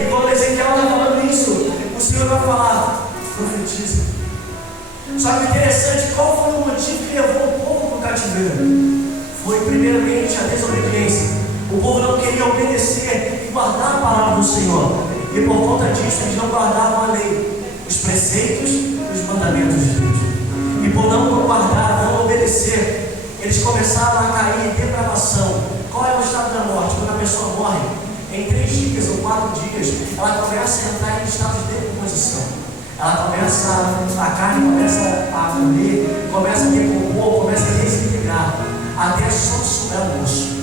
E quando Ezequiel está falando isso, o Senhor vai falar: profetiza. Só que interessante, qual foi o motivo que levou o povo para o cativeiro? Foi primeiramente a desobediência. O povo não queria obedecer e guardar a palavra do Senhor. E por conta disso eles não guardavam a lei, os preceitos e os mandamentos de Deus. E por não guardar, não obedecer, eles começaram a cair em depravação. Qual é o estado da morte? Quando a pessoa morre, em 3 dias ou 4 dias, ela começa a entrar em estado de decomposição. Ela começa, a carne começa a morrer, começa a decompor, começa a desintegrar, até só sobrar o osso.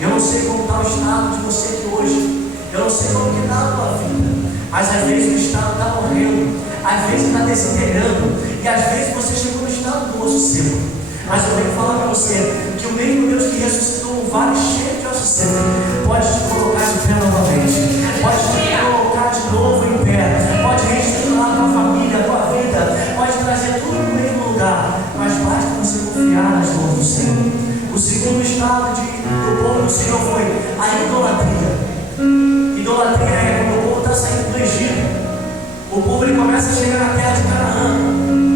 Eu não sei como está o estado de você aqui hoje, eu não sei como está a tua vida, mas às vezes o estado está morrendo, às vezes está desintegrando, e às vezes você chegou no estado do osso seco. Mas eu venho falar para você que o mesmo Deus que ressuscitou um vale cheio de osso seco pode te colocar de pé novamente, pode te colocar de novo em pé, pode reestruturar a tua família, a tua vida, pode trazer tudo no mesmo lugar, mas basta você confiar nas mãos do Senhor. O segundo estado do povo do Senhor foi a idolatria. Idolatria é quando o povo está saindo do Egito. O povo ele começa a chegar na terra de Canaã.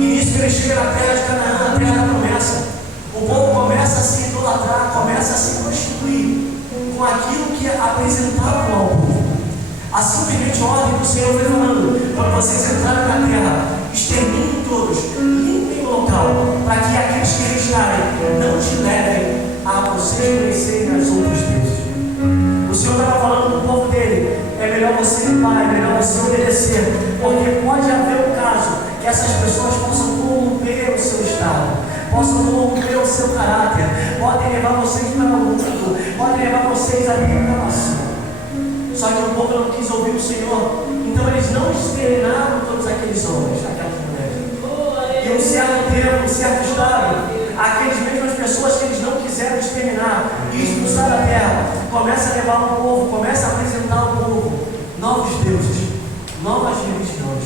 E nisso que ele chega na terra de Canaã, a terra da promessa, o povo começa a se idolatrar, começa a se constituir com aquilo que apresentavam ao povo. A simplesmente ordem do Senhor foi falando: quando vocês entrarem na terra, exterminem todos, limpem o local, para que aqueles que restarem não te levem a vocês conhecerem as outras deuses. O Senhor estava falando do povo dele: é melhor você limpar, é melhor você obedecer, porque pode haver um caso que essas pessoas possam corromper o seu estado, possam corromper o seu caráter, podem levar vocês para o mundo, podem levar vocês à depravação. Só que o povo não quis ouvir o Senhor, então eles não exterminaram todos aqueles homens, aquelas mulheres. E um certo tempo, um certo estado, aquelas mesmas pessoas que eles não quiseram exterminar e expulsar da terra, começa a levar o povo, começa a apresentar ao povo novos deuses, novas religiões.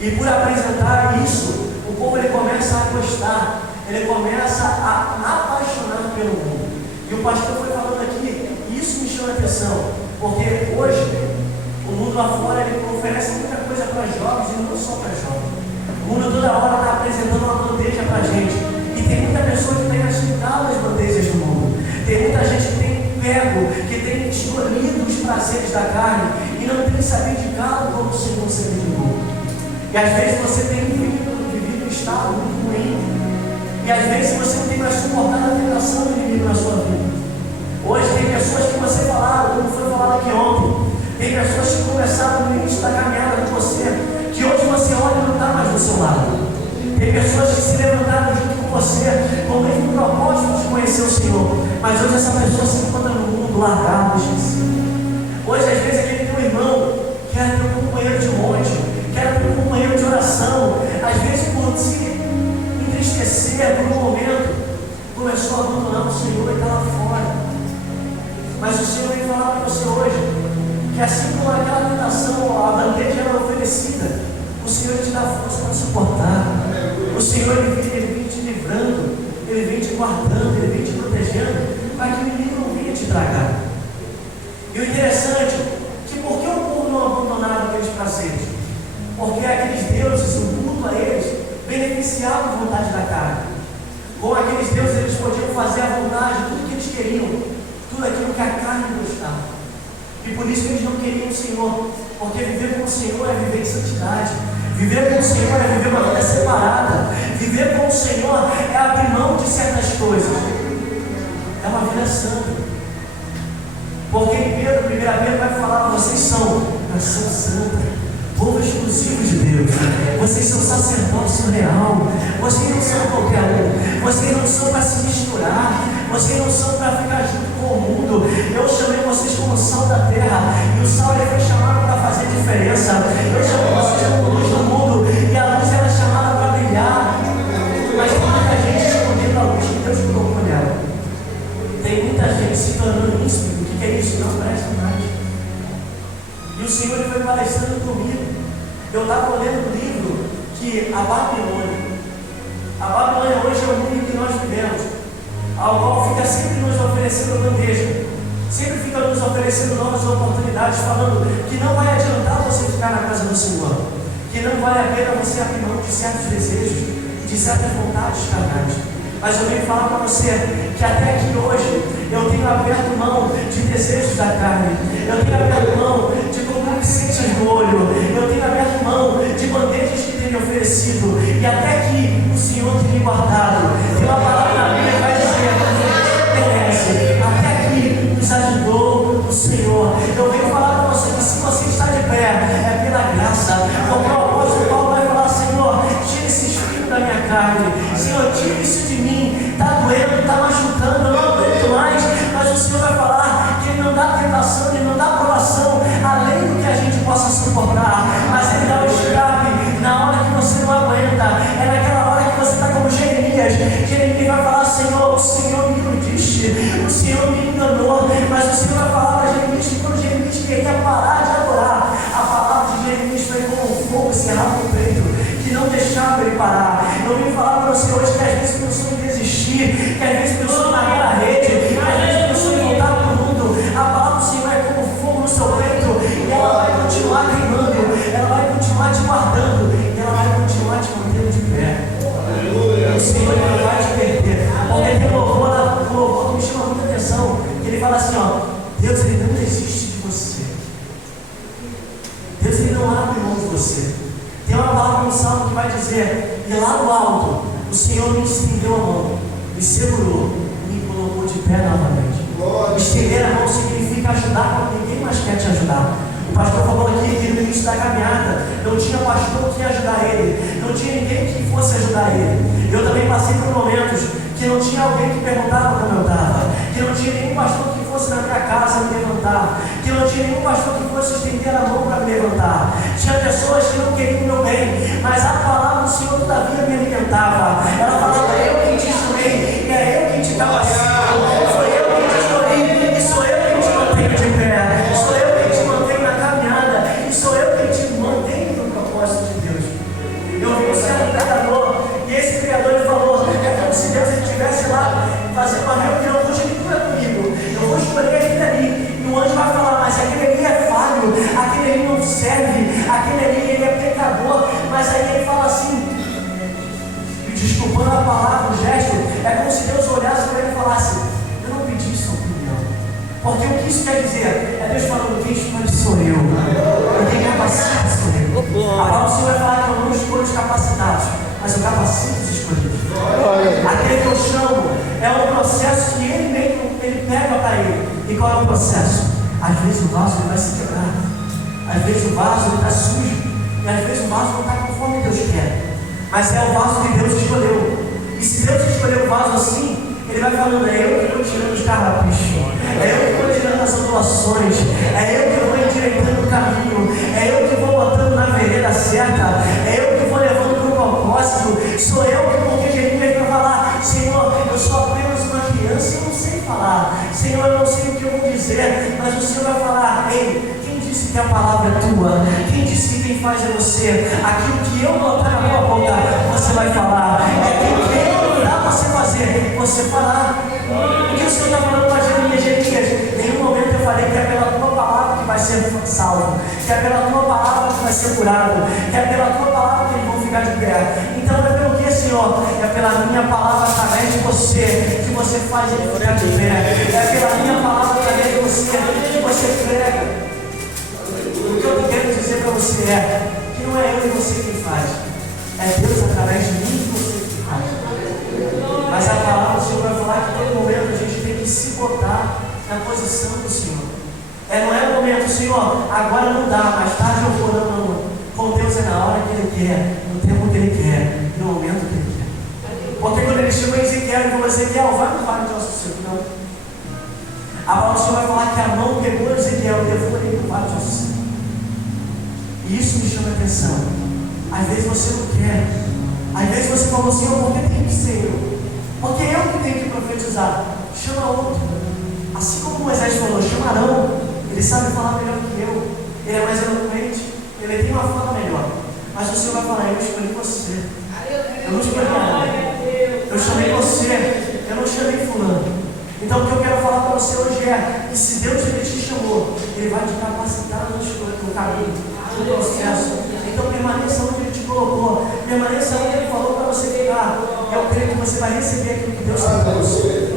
E por apresentar isso, o povo ele começa a gostar, ele começa a apaixonar pelo mundo. E o pastor foi falando aqui, e isso me chama a atenção, porque hoje o mundo lá fora ele oferece muita coisa para jovens e não só para jovens. O mundo toda hora está apresentando uma bandeja para a gente. E tem muita pessoa que tem aceitado as bandejas do mundo. Tem muita gente que tem pego, que tem escolhido os prazeres da carne e não tem se abdicado como o Senhor se abdicou. E às vezes você tem vivido um estado muito ruim. E às vezes você não tem mais suportado a tentação do inimigo na sua vida. Hoje tem pessoas que você falaram, como foi falado aqui ontem. Tem pessoas que começaram no início da caminhada com você, que hoje você olha e não está mais do seu lado. Tem pessoas que se levantaram junto com você com o mesmo propósito de conhecer o Senhor, mas hoje essa pessoa se encontra no mundo largado, esquecido. Hoje às vezes aquele teu irmão que era teu companheiro de monte, que era teu companheiro de oração, às vezes por se entristecer por um momento, começou a abandonar o Senhor e está lá fora. Mas o Senhor vem falar para você hoje que assim como aquela tentação, a bandeja era oferecida, o Senhor te dá força para suportar. O Senhor ele vem te livrando, Ele vem te guardando, Ele vem te protegendo, para que o inimigo não venha te tragar. E o interessante é que por que o povo não abandonava aqueles prazeres? Porque aqueles deuses, o culto a eles, beneficiavam a vontade da carne. Com aqueles deuses eles podiam fazer à vontade tudo que eles queriam, tudo aquilo que a carne gostava. E por isso eles não queriam o Senhor, porque viver com o Senhor é viver em santidade. Viver com o Senhor é viver uma vida separada. Viver com o Senhor é abrir mão de certas coisas. É uma vida santa. Porque em Pedro, 1 Pedro vai falar: vocês são nação santa, povo exclusivo de Deus. Vocês são sacerdócio real. Vocês não são qualquer um. Vocês não são para se misturar. Vocês não são para ficar junto com o mundo. Eu chamei vocês como sal da terra. E o sal ele foi chamado para fazer diferença. Eu chamei vocês como luz do mundo. E a luz ela é chamada para brilhar. Mas tem muita gente escondendo a luz que Deus colocou nela. Tem muita gente se tornando ímpio. O que é isso? Não presta mais. E o Senhor ele foi palestrando comigo. Eu estava lendo um livro que a Babilônia hoje é o mundo em que nós vivemos, ao qual fica sempre nos oferecendo bandeja. sempre fica nos oferecendo novas oportunidades, falando que não vai adiantar você ficar na casa do Senhor, que não vale a pena você abrir mão de certos desejos, de certas vontades carnais. Mas eu venho falar para você que até aqui hoje eu tenho aberto mão de desejos da carne, eu tenho aberto mão de concupiscências do olho, eu tenho aberto mão de bandejas que tem me oferecido, e até aqui o Senhor tem me guardado. Tem uma palavra na Bíblia que vai dizer: até aqui nos ajudou o Senhor. Eu venho falar para você que se você está de pé, é pela graça. Porque o apóstolo Paulo vai falar: Senhor, tira esse espinho da minha carne, Senhor, tira isso de mim, está doendo, está machucando, eu não aguento mais. Mas o Senhor vai falar que Ele não dá tentação, Ele não dá provação além do que a gente possa suportar, mas Ele dá o escape na hora que você não aguenta. É naquela hora que você está como Jeremias. Jeremias vai falar: Senhor, o Senhor me iludiste, o Senhor me enganou. Mas o Senhor vai falar para Jeremias que quando Jeremias queria parar de adorar, a palavra de Jeremias foi como um fogo cerrado no peito, que não deixava ele parar. Eu vim falar para você hoje que às vezes pensou em desistir, que às vezes pensou em largar a rede, que às vezes pensou em voltar para o mundo. A palavra do Senhor é como fogo no seu peito, e ela vai continuar queimando, ela vai continuar te guardando, e ela vai continuar te mantendo de pé. O Senhor não vai te perder. Porque tem um louvor que me chama muita atenção, que ele fala assim: ó, Deus, Ele não desiste de você, Deus, Ele não abre mão de você. Tem uma palavra no Salmo que vai dizer: e lá no alto o Senhor me estendeu a mão, me segurou e me colocou de pé novamente. Estender a mão significa ajudar quando ninguém mais quer te ajudar. O pastor falou aqui que no início da caminhada não tinha pastor que ia ajudar ele, não tinha ninguém que fosse ajudar ele. Eu também passei por momentos que não tinha alguém que perguntava como eu estava, que não tinha nenhum pastor que fosse na minha casa me levantar, que não tinha nenhum pastor que fosse estender a mão para me levantar. Tinha pessoas que não queriam o meu bem, mas a palavra do Senhor todavia me alimentava. Ela falava: eu quem te chamei, e é eu quem te capacito, sou eu quem te escolhi, e sou eu quem te mantenho de pé, sou eu quem te mantenho na caminhada, e sou eu quem te mantenho no propósito de Deus. Eu vi um certo pregador, e esse pregador ele falou: é como se Deus estivesse lá fazendo uma reunião de leitura comigo, eu vou escolher aquele ali, e o anjo vai falar: mas aquele ali é falho, aquele ali não serve, aquele ali ele é pecador. Mas aí ele fala assim, me desculpando a palavra, o gesto, é como se Deus olhasse para ele e falasse: eu não pedi sua opinião. Porque o que isso quer dizer? É Deus falando: quem escolhe sou eu, e quem capacita sou eu. A palavra do Senhor vai falar que eu não escolho os capacitados, mas eu capacito os escolhidos. Aquele que eu chamo é um processo que ele mesmo pega para ele. E qual é o processo? Às vezes o vaso ele vai se quebrar, às vezes o vaso ele está sujo, e às vezes o vaso não está conforme Deus quer, mas é o vaso que Deus escolheu. E se Deus escolheu o vaso assim, Ele vai falando: é eu que estou tirando os carrapichos, é eu que estou tirando as ondulações, é eu que vou endireitando o caminho, é eu que vou botando na vereda certa, é eu que vou levando para o propósito. Sou eu que, porque Jeremias vai falar: Senhor, eu sou apenas uma criança, eu não sei falar, Senhor, eu não sei o que eu vou dizer. Mas o Senhor vai falar: ei, quem disse que a palavra é tua? Quem disse que quem faz é você? Aquilo que eu botar na tua boca, você vai falar. É aquilo que eu mandar você fazer, você falar. O que o Senhor está falando para Jeremias? Em nenhum momento eu falei que é pela tua palavra que vai ser salvo, que é pela tua palavra que vai ser curado, que é pela tua palavra que eles vão ficar de pé. Então é pelo que, Senhor? É pela minha palavra através de você que você faz ele ficar de pé. É pela minha palavra através de você que você prega. O que eu quero dizer para você é que não é eu e você quem faz, é Deus através de mim e você que faz. Mas a palavra do Senhor vai falar que em todo momento a gente tem que se botar na posição do Senhor. Não é o momento: Senhor, agora não dá, mais tarde eu vou. Não. Com Deus é na hora que Ele quer, no tempo que Ele quer, no momento que Ele quer. Porque quando Ele chegou em Ezequiel, Ele falou: Ezequiel, vai no vale de ossos secos. Não. A palavra do Senhor vai falar que a mão pegou Ezequiel e levou ele no vale de ossos secos. E isso me chama a atenção. Às vezes você não quer, às vezes você fala: Senhor, por que tem que ser eu? Porque eu que tenho que profetizar. Chama outro. Assim como Moisés falou: chama Arão, ele sabe falar melhor que eu, ele é mais eloquente, ele tem uma fala melhor. Mas o Senhor vai falar: eu escolhi você, eu não escolhi Arão, eu chamei você, eu não chamei fulano. Então o que eu quero falar para você hoje é que se Deus ele te chamou, Ele vai te capacitar no caminho, no processo. Então permaneça onde Ele te colocou, permaneça onde Ele falou para você ficar. Eu creio que você vai receber aquilo que Deus tem para você.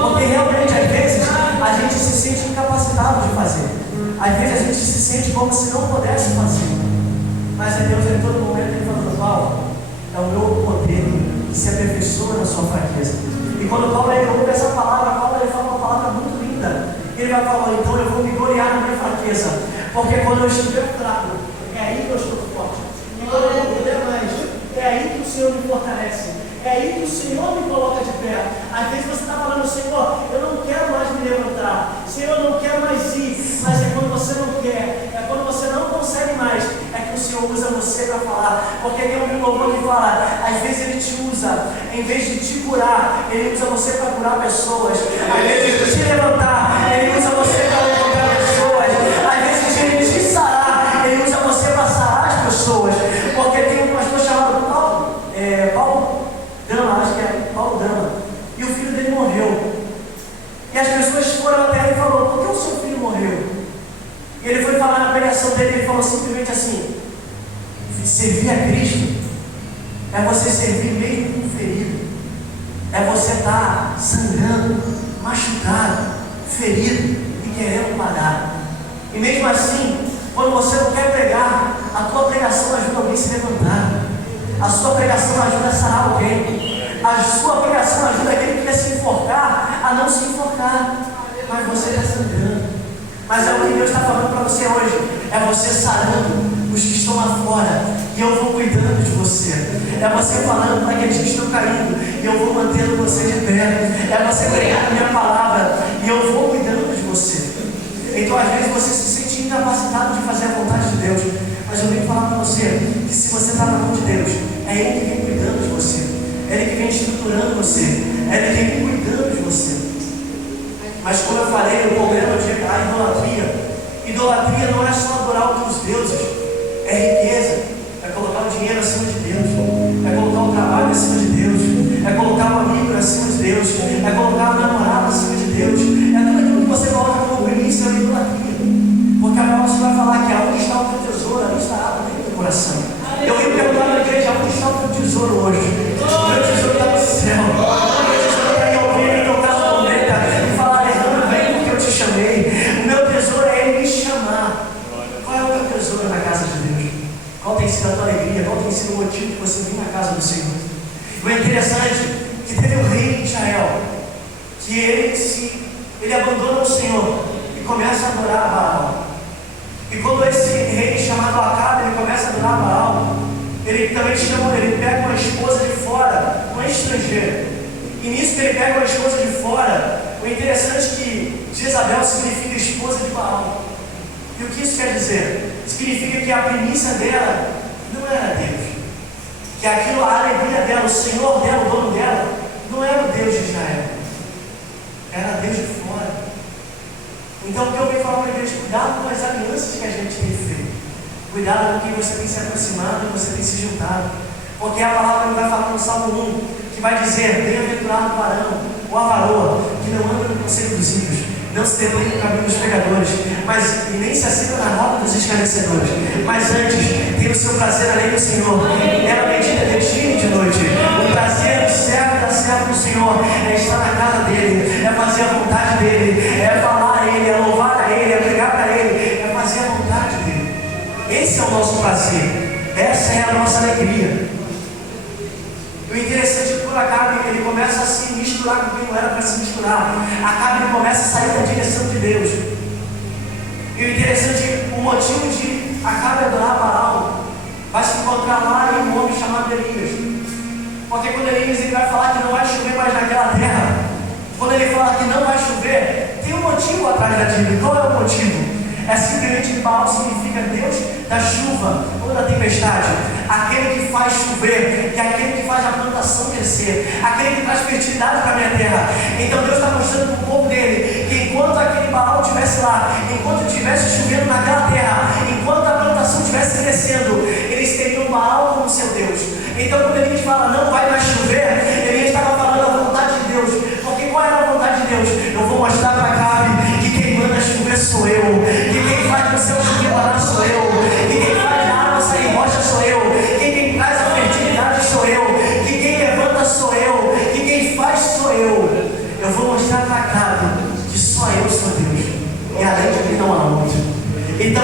Porque realmente, às vezes, a gente se sente incapacitado de fazer. Às vezes a gente se sente como se não pudesse fazer. Mas a Deus, em todo momento, Ele falando: Paulo, é o meu poder que se aperfeiçoa na sua fraqueza. E quando Paulo ele ouve essa palavra, Paulo ele fala uma palavra muito linda. Ele vai falar: então eu vou me gloriar na minha fraqueza, porque quando eu estiver fraco, é aí que eu estou forte. E quando eu não puder mais, é aí que o Senhor me fortalece. É aí que o Senhor me coloca de pé. Às vezes você está falando: Senhor, eu não quero mais me levantar, Senhor, eu não quero mais ir. Mas é quando você não quer, é quando você não consegue mais, é que o Senhor usa você para falar. Porque tem um louvor que fala: às vezes Ele te usa, em vez de te curar, Ele usa você para curar pessoas. Às vezes de te levantar, Ele usa você para levantar pessoas. Às vezes de Ele te sarar, Ele usa você para sarar as pessoas. Porque tem um pastor chamado Paulo Dama, acho que é Paulo Dama, e o filho dele morreu. E as pessoas foram até ele e falaram: por que o seu filho morreu? E ele foi falar na pregação dele, ele falou simplesmente assim: servir a Cristo é você servir mesmo com ferido, é você estar sangrando, machucado, ferido e querendo parar. E mesmo assim, quando você não quer pregar, a tua pregação ajuda alguém a se levantar. A sua pregação ajuda a sarar alguém. A sua pregação ajuda aquele que quer se enforcar a não se enforcar. Mas você está sangrando. Mas é o que Deus está falando para você hoje. É você sarando os que estão lá fora, e eu vou cuidando de você. É você falando para aqueles que estão caindo, e eu vou mantendo você de pé. É você pregar a minha palavra, e eu vou cuidando de você. Então às vezes você se sente incapacitado de fazer a vontade de Deus. Mas eu venho falar para você que se você está na mão de Deus, é Ele que vem cuidando de você, é Ele que vem estruturando você, é Ele que vem cuidando de você. Mas como eu falei no programa de a idolatria não é só adorar outros deuses, é riqueza, é colocar o dinheiro acima de Deus, é colocar o trabalho acima de Deus, é colocar o amigo acima de Deus, é colocar o namorado acima de Deus, é tudo aquilo que você coloca como primícia, é idolatria. Porque a palavra vai falar que aonde está o teu tesouro, ali estará também o teu coração. Eu venho perguntar na igreja: onde está o teu tesouro hoje? O meu tesouro está no céu. O meu tesouro está em ouvir e tocar a trombeta e falar: Alejandro, vem porque eu te chamei. O meu tesouro é Ele me chamar. Qual é o teu tesouro na casa de Deus? Qual tem sido a tua alegria? Qual tem sido o motivo de você vir na casa do Senhor? O interessante é que teve o rei de Israel, que ele abandona o Senhor e começa a adorar a Baal. E quando esse rei chamado Acabe, ele começa a adorar Baal, ele também ele pega uma esposa de fora, uma estrangeira. E nisso que ele pega uma esposa de fora, o interessante é que Jezabel significa esposa de Baal. E o que isso quer dizer? Significa que a primícia dela não era Deus. Que aquilo, a alegria dela, o Senhor dela, o dono dela, não era o Deus de Israel. Era Deus de fora. Então o que eu venho falar para a igreja: cuidado com as alianças que a gente tem feito. Cuidado com quem você tem se aproximado, você tem se juntado. Porque a palavra vai falar no Salmo 1, que vai dizer: bem-aventurado o varão, ou a varoa, que não anda no conselho dos ímpios, não se detém no caminho dos pecadores, e nem se assenta na roda dos escarnecedores. Mas antes, tem o seu prazer além do Senhor. Ela medita de dia e de noite. O prazer do servo e da serva do Senhor é estar na casa dele, é fazer a vontade dele, é falar a ele, é louvar a ele, é pregar para ele, é fazer a vontade dele. Esse é o nosso prazer, essa é a nossa alegria. E o interessante é que quando Acabe ele começa a se misturar com quem não era para se misturar, Acabe ele começa a sair da direção de Deus. E o interessante é que o motivo de Acabe adorar Baal vai se encontrar lá em um homem chamado Elias. Porque quando Elias ele vai falar que não vai chover mais naquela terra, quando ele fala que não vai chover, tem um motivo atrás daquilo. Qual é o motivo? É simplesmente que Baal significa Deus da chuva ou da tempestade, aquele que faz chover, que é aquele que faz a plantação crescer, aquele que traz fertilidade para a minha terra. Então Deus está mostrando para o povo dele que enquanto aquele Baal estivesse lá, enquanto estivesse chovendo naquela terra, enquanto a plantação estivesse crescendo, eles teriam Baal como seu Deus. Então quando ele fala não vai mais chover, ele estava falando a vontade de Deus. Porque qual era a vontade de Deus?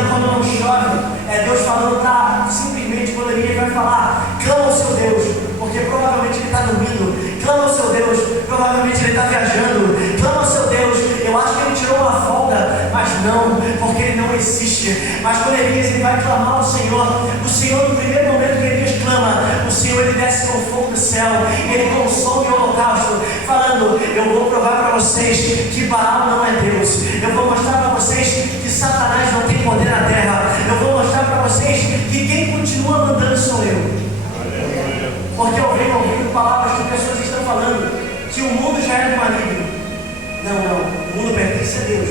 Então, quando não chove, é Deus falando para simplesmente, quando ele vai falar, clama ao seu Deus, porque provavelmente ele está dormindo. Clama ao seu Deus, provavelmente ele está viajando. Clama ao seu Deus, eu acho que ele tirou uma folga, mas não, porque ele não existe. Mas quando Elias ele vai clamar ao Senhor, o Senhor, no primeiro momento que Elias clama, o Senhor ele desce com fogo do céu, ele consome o holocausto, falando: eu vou provar para vocês que Baal não é Deus, eu vou mostrar para vocês que Satanás não tem poder na terra, eu vou mostrar para vocês que quem continua mandando sou eu. Porque eu venho ouvindo palavras que pessoas estão falando que o mundo já é do maligno. Não, o mundo pertence a Deus.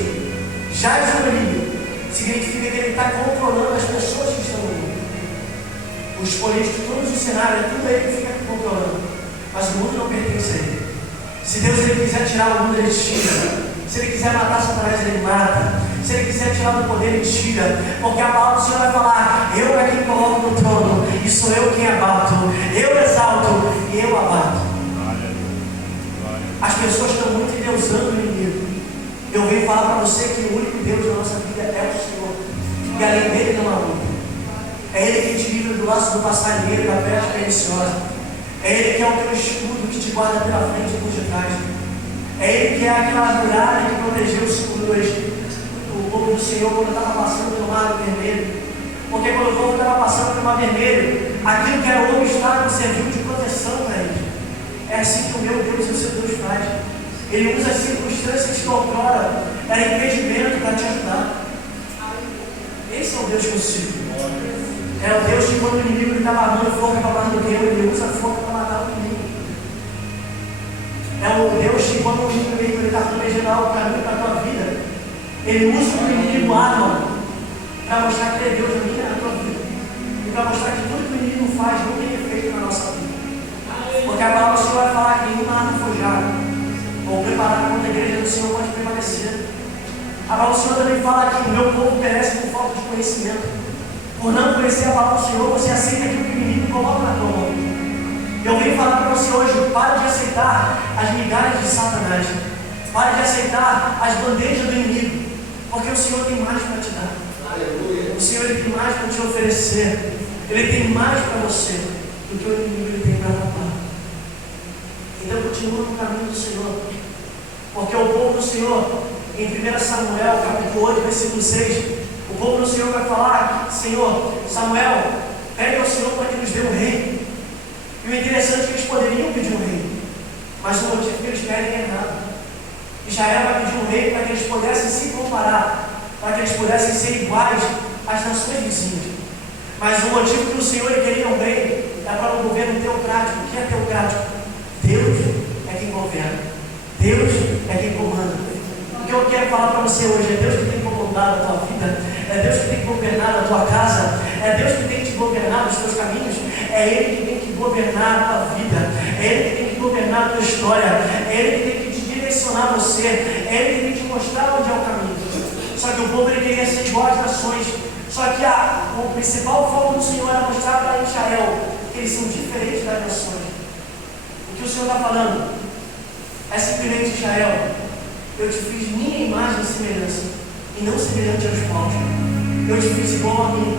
Já é do maligno significa que ele está controlando as pessoas que estão no mundo. Os políticos, todos os cenários, tudo ele que fica controlando. Mas o mundo não pertence a ele. Se Deus ele quiser tirar o mundo, ele tira. Se ele quiser matar Satanás, ele mata. Se ele quiser tirar do poder, ele tira. Porque a palavra do Senhor vai falar: eu é quem coloco no trono, e sou eu quem abato. Eu exalto e eu abato. As pessoas estão muito endeusando o inimigo. Eu venho falar para você que o único Deus da nossa vida é o Senhor. E além dele não há outro. É Ele que te livra do laço do passarinheiro e da peste perniciosa. É Ele que é o teu escudo que te guarda pela frente e por detrás. É Ele que é aquela muralha que protegeu o povo do Senhor quando estava passando pelo mar vermelho. Porque quando o povo estava passando pelo mar vermelho, aquilo que era o obstáculo serviu de proteção para eles. É assim que o meu Deus e o seu Deus faz. Ele usa as circunstâncias que outrora era impedimento para te ajudar. Esse é o Deus que eu sigo. É o Deus que quando o inimigo estava armando forca para matar o teu, ele usa a forca para matar o inimigo. É o Deus que quando o inimigo está planejando algo caminho para a tua vida, ele usa o inimigo arma para mostrar que ele é Deus na minha na tua vida. E para mostrar que tudo que o inimigo faz não tem efeito na nossa vida. Porque a palavra do Senhor vai falar que nenhuma arma forjada ou preparada contra a igreja do Senhor pode permanecer. A palavra do Senhor também fala que o meu povo perece por falta de conhecimento. Por não conhecer a palavra do Senhor, você aceita aquilo que o inimigo coloca na tua mão. Eu venho falar para você hoje: pare de aceitar as migalhas de Satanás. Pare de aceitar as bandejas do inimigo. Porque o Senhor tem mais para te dar. O Senhor ele tem mais para te oferecer. Ele tem mais para você do que o inimigo ele tem para roubar. Então continua no caminho do Senhor. Porque o povo do Senhor, em 1 Samuel, capítulo 8, versículo 6, o povo do Senhor vai falar: Senhor, Samuel, pede ao Senhor para que nos dê um rei. E o interessante é que eles poderiam pedir um rei, mas o motivo que eles pedem é errado. Israel vai pedir um rei para que eles pudessem se comparar, para que eles pudessem ser iguais às nações vizinhas. Mas o motivo que o Senhor queria um rei é para um governo teocrático. O que é teocrático? Deus é quem governa. Deus é quem comanda. O que eu quero falar para você hoje é Deus que tem comandado a tua vida, é Deus que tem governado a tua casa, é Deus que tem te governado os teus caminhos, é Ele que tem que governar a tua vida, é Ele que tem que governar a tua história, é Ele que tem que te direcionar você, é Ele que tem que te mostrar onde é o caminho. Só que o povo ele queria ser igual às nações. Só que o principal foco do Senhor era mostrar para Israel que eles são diferentes das nações. O que o Senhor está falando é simplesmente: Israel, eu te fiz minha imagem e semelhança, e não semelhante aos povos. Eu te fiz igual a mim,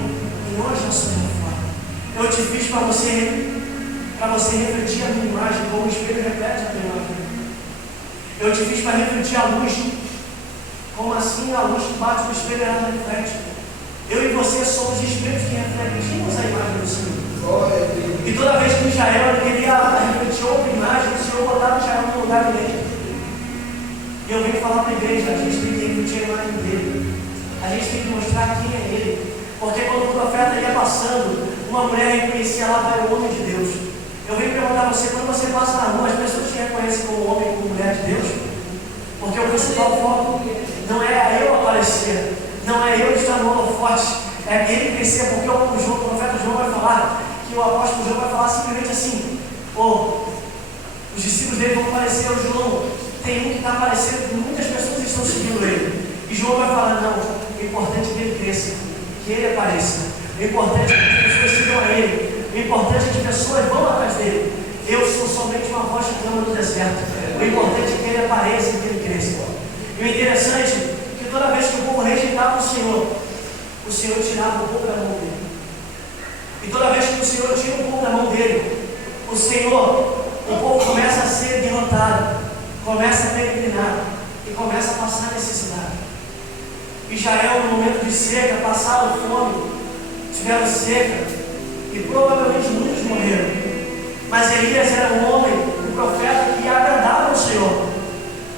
e não às nações lá fora. Eu te fiz para você refletir a minha imagem, como o espelho reflete a tua imagem. Eu te fiz para refletir a luz, como assim a luz que bate no espelho ela reflete. Eu e você somos espelhos que refletimos a imagem do Senhor. E toda vez que Israel queria refletir outra imagem, o Senhor botava Israel num lugar dele. E eu venho falar para a igreja: a gente tem que refletir a imagem dele. A gente tem que mostrar quem é ele. Porque quando o profeta ia passando, uma mulher reconhecia: lá vai o homem de Deus. Eu venho perguntar a você: quando você passa na rua, as pessoas te reconhecem como homem e como mulher de Deus? Porque o principal foco não é eu aparecer, não é eu estar no holofote, é ele crescer. Porque o profeta João vai falar, que o apóstolo João vai falar simplesmente assim: os discípulos dele vão aparecer ao João. Tem um que está aparecendo, muitas pessoas estão seguindo ele. E João vai falar: não, o importante é que ele cresça, que ele apareça. O importante é que as pessoas sigam a ele. O importante é que as pessoas vão atrás dele. Eu sou somente uma voz que clama no deserto. O importante é que ele apareça e que ele cresça. E o interessante é que toda vez que o povo rejeitava o Senhor, o Senhor tirava o povo da mão dele. E toda vez que o Senhor tira o povo da mão dele, o povo começa a ser derrotado, começa a peregrinar e começa a passar necessidade. Israel, no momento de seca, passaram fome, tiveram seca e provavelmente muitos morreram. Mas Elias era um homem, um profeta que agradava ao Senhor.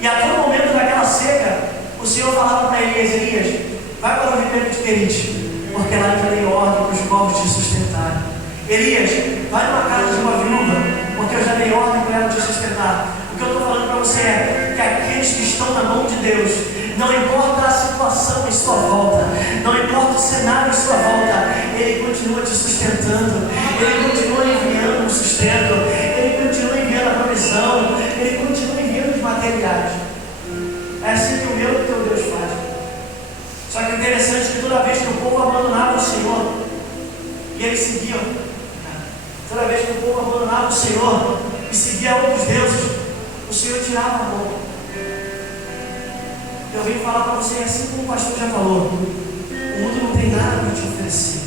E a todo momento daquela seca, o Senhor falava para Elias: Elias, vai para o ribeiro de Querite, porque lá eu darei ordem para os povos te sustentarem. Elias, vai numa casa de uma viúva, porque eu já dei ordem para ela te sustentar. O que eu estou falando para você é que aqueles que estão na mão de Deus, não importa a situação em sua volta, não importa o cenário em sua volta, Ele continua te sustentando, Ele continua enviando o sustento, Ele continua enviando a provisão, Ele continua enviando os materiais. É assim que o meu e o teu Deus faz. Só que o interessante é que toda vez que o povo abandonava o Senhor, e eles seguiam, toda vez que o povo abandonava o Senhor e seguia outros deuses, o Senhor tirava a mão. Eu vim falar para você, assim como o pastor já falou, o mundo não tem nada para te oferecer,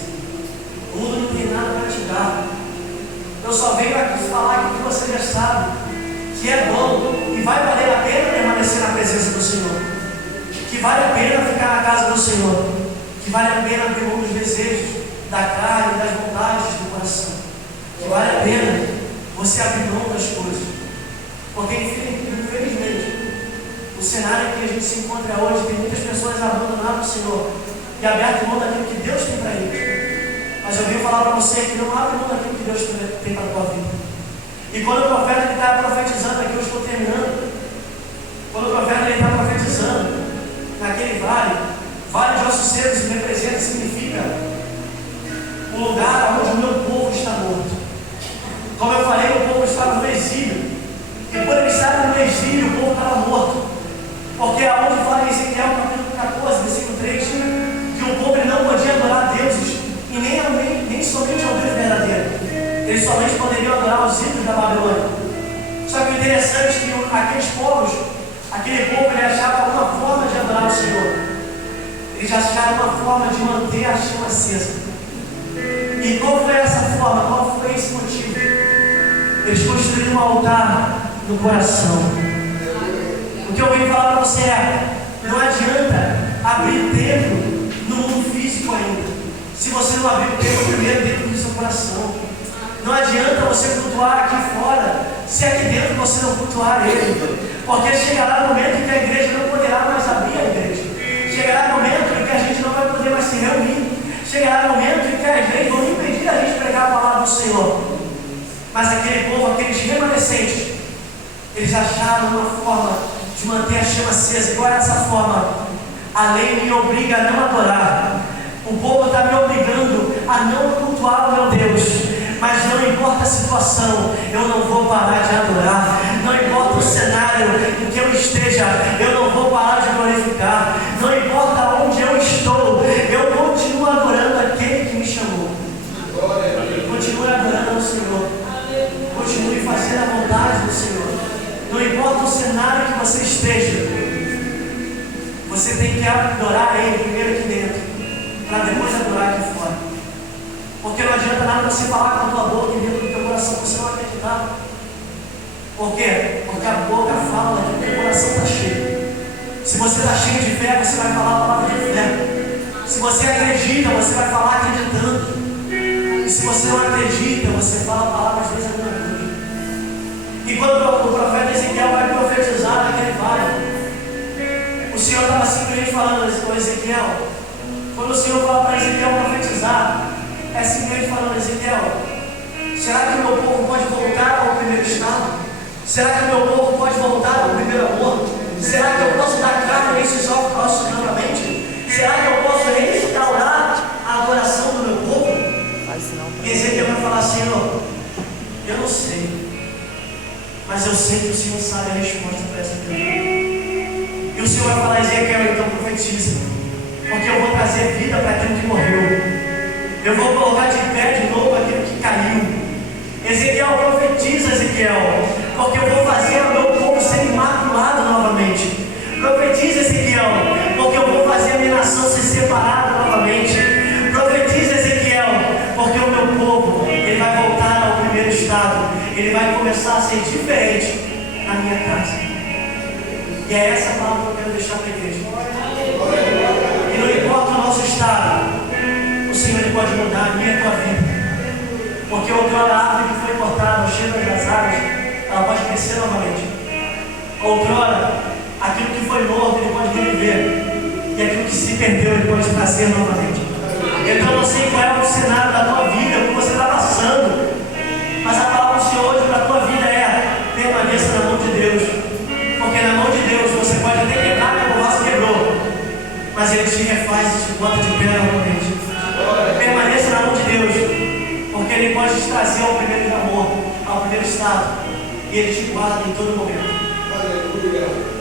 o mundo não tem nada para te dar. Eu só venho aqui falar que você já sabe que é bom e vai valer a pena permanecer na presença do Senhor, que vale a pena ficar na casa do Senhor, que vale a pena abrir mão dos desejos da carne, das vontades do coração, que vale a pena você abrir mão das coisas, porque infelizmente o cenário que a gente se encontra hoje, tem muitas pessoas abandonando o Senhor e aberto mão daquilo que Deus tem para eles. Mas eu venho falar para você que não abre mão daquilo que Deus tem para a tua vida. E quando o profeta está profetizando, aqui eu estou terminando, quando o profeta está profetizando naquele vale de ossos secos, representa, significa o lugar onde o meu povo está morto. Como eu falei, o povo estava no exílio, e por ele estar no exílio, o povo estava morto. Porque aonde fala em Ezequiel, capítulo 14, versículo 3, que o povo não podia adorar deuses, e nem somente ao Deus verdadeiro. Eles somente poderiam adorar os ídolos da Babilônia. Só que o interessante é que aqueles povos, aquele povo, ele achava uma forma de adorar o Senhor. Eles acharam uma forma de manter a chama acesa. E qual foi essa forma? Qual foi esse motivo? Eles construíram um altar no coração. O que eu venho falar para você é: não adianta abrir templo no mundo físico ainda, se você não abrir o templo primeiro dentro do seu coração. Não adianta você cultuar aqui fora, se aqui dentro você não cultuar Ele, porque chegará o momento em que a igreja não poderá mais abrir a igreja, chegará o momento em que a gente não vai poder mais se reunir, chegará o momento em que as leis vão impedir a gente pregar a palavra do Senhor. Mas aquele povo, aqueles remanescentes, eles acharam uma forma de manter a chama acesa. E qual é essa forma? A lei me obriga a não adorar. O povo está me obrigando a não cultuar o meu Deus. Mas não importa a situação, eu não vou parar de adorar. Não importa o cenário em que eu esteja, eu não vou parar de glorificar. Não importa onde eu estou, eu continuo adorando aquele que me chamou. Continue adorando ao Senhor. Continue fazendo a vontade do Senhor. Não importa o cenário que você esteja, você tem que adorar Ele primeiro aqui dentro, para depois adorar aqui fora. Porque não adianta nada você falar com a tua boca e dentro do teu coração você não acreditar. Por quê? Porque a boca fala que o teu coração está cheio. Se você está cheio de fé, você vai falar a palavra de fé. Se você acredita, você vai falar acreditando. E se você não acredita, você fala a palavra às vezes agradando. E quando o profeta Ezequiel vai profetizar naquele vale, o Senhor estava simplesmente falando com Ezequiel. Quando o Senhor fala para Ezequiel profetizar, é simplesmente falando: Ezequiel, será que o meu povo pode voltar ao primeiro estado? Será que o meu povo pode voltar ao primeiro amor? Será que eu posso dar carne a esses ossos novamente? Será que eu posso restaurar a adoração do meu povo? E Ezequiel vai falar: Senhor, eu não sei, mas eu sei que o Senhor sabe a resposta para essa pergunta. E o Senhor vai falar: Ezequiel, então profetiza, porque eu vou trazer vida para aquilo que morreu. Eu vou colocar de pé de novo aquilo que caiu. Ezequiel, profetiza, Ezequiel, porque eu vou fazer o meu povo ser imaculado novamente. Profetiza, Ezequiel, porque eu vou fazer a minha nação ser separada novamente. começar a ser diferente na minha casa. E é essa palavra que eu quero deixar para a igreja. E não importa o nosso estado, o Senhor ele pode mudar a minha e a tua vida. Porque outrora a árvore que foi cortada, cheia das águas, ela pode crescer novamente. Outrora, aquilo que foi morto, ele pode reviver. E aquilo que se perdeu, ele pode trazer novamente. Então, eu não sei qual é o cenário da tua vida, o que você está passando. Mas a palavra do Senhor hoje para a tua vida é: permaneça na mão de Deus. Porque na mão de Deus você pode até quebrar como o vaso quebrou, mas Ele te refaz e te bota de pé novamente. Permaneça na mão de Deus, porque Ele pode te trazer ao primeiro amor, ao primeiro estado, e Ele te guarda em todo momento.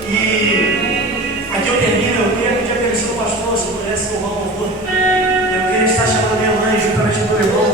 E aqui eu termino. Eu queria pedir a permissão do pastor, se pudesse louvar o louvor. Eu queria estar chamando a minha mãe juntamente com o meu irmão.